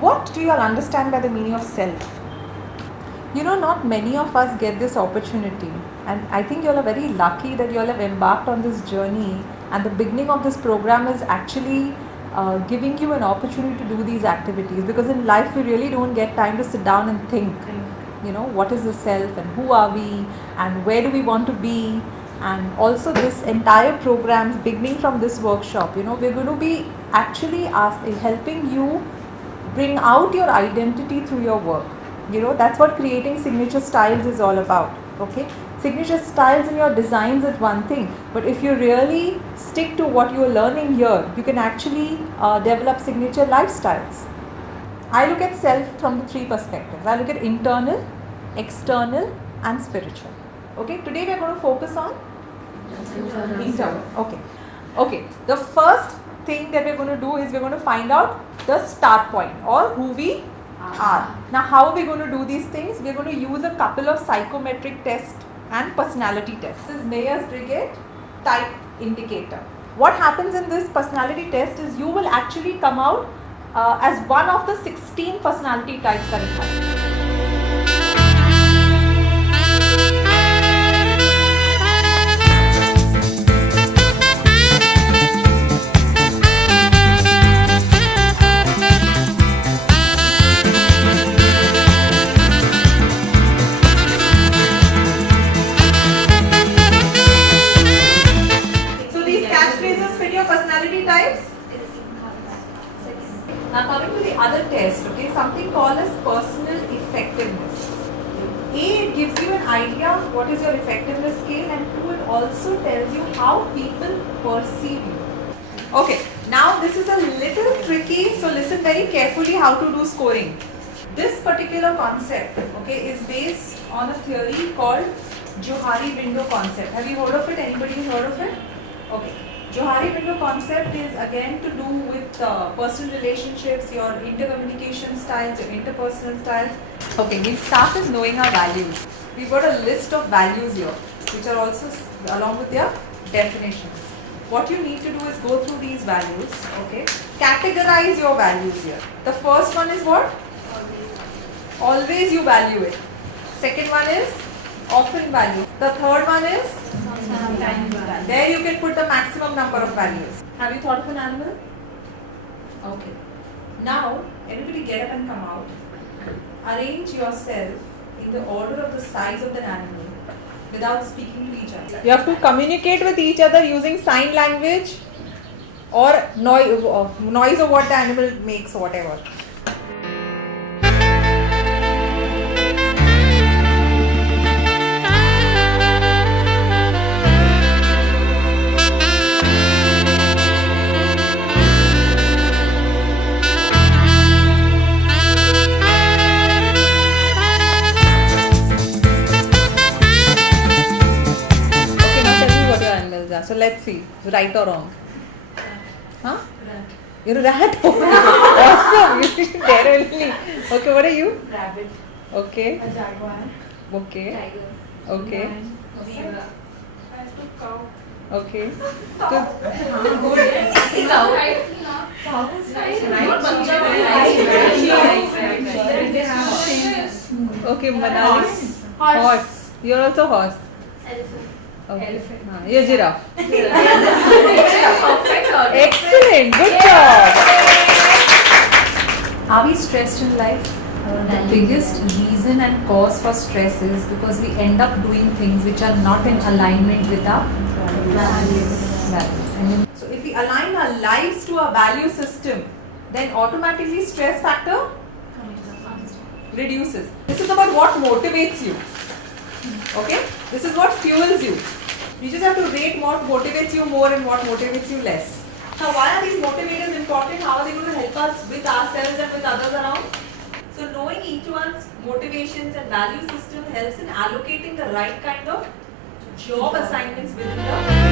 What do you all understand by the meaning of self? You know, not many of us get this opportunity, and I think you all are very lucky that you all have embarked on this journey. And the beginning of this program is actually giving you an opportunity to do these activities, because in life we really don't get time to sit down and think. You know, what is the self and who are we and where do we want to be? And also, this entire program, beginning from this workshop, you know, we're going to be actually helping you bring out your identity through your work. You know, that's what creating signature styles is all about. Okay, signature styles in your designs is one thing, but if you really stick to what you're learning here, you can actually develop signature lifestyles. I look at self from the three perspectives. I look at internal, external and spiritual. Okay, today we are going to focus on internal. Okay, the first thing that we're going to do is we're going to find out the start point or who we are. Now, how are we going to do these things? We're going to use a couple of psychometric tests and personality tests. This is Myers-Briggs type indicator. What happens in this personality test is you will actually come out as one of the 16 personality types that it has. Now coming to the other test, okay, something called as personal effectiveness. A, it gives you an idea what is your effectiveness scale, and 2, it also tells you how people perceive you. Okay, now this is a little tricky, so listen very carefully how to do scoring. This particular concept, okay, is based on a theory called Johari window concept. Have you heard of it? Anybody heard of it? Okay. Johari window concept is again to do with personal relationships, your intercommunication styles, your interpersonal styles. Okay, we'll start with knowing our values. We've got a list of values here, which are also along with their definitions. What you need to do is go through these values, okay? Categorize your values here. The first one is what? Always you value it. Second one is often value. The third one is there you can put the maximum number of values. Have you thought of an animal? Okay. Now, everybody get up and come out. Arrange yourself in the order of the size of the animal without speaking to each other. You have to communicate with each other using sign language or noise of what the animal makes or whatever. So let's see, right or wrong? Huh? Rat. You're a rat? Awesome! You there only. Okay, what are you? Rabbit. Okay. A jaguar. Okay. Tiger. Okay. Zebra. I took cow. Okay. Okay, Manali. Horse. You're also horse. Elephant. Okay. Elephant. You're giraffe. Perfect. Excellent. Good job. Are we stressed in life? The biggest reason and cause for stress is because we end up doing things which are not in alignment with our values. So if we align our lives to our value system, then automatically stress factor reduces. This is about what motivates you. Okay? This is what fuels you. You just have to rate what motivates you more and what motivates you less. Now, why are these motivators important? How are they going to help us with ourselves and with others around? So, knowing each one's motivations and value system helps in allocating the right kind of job assignments within the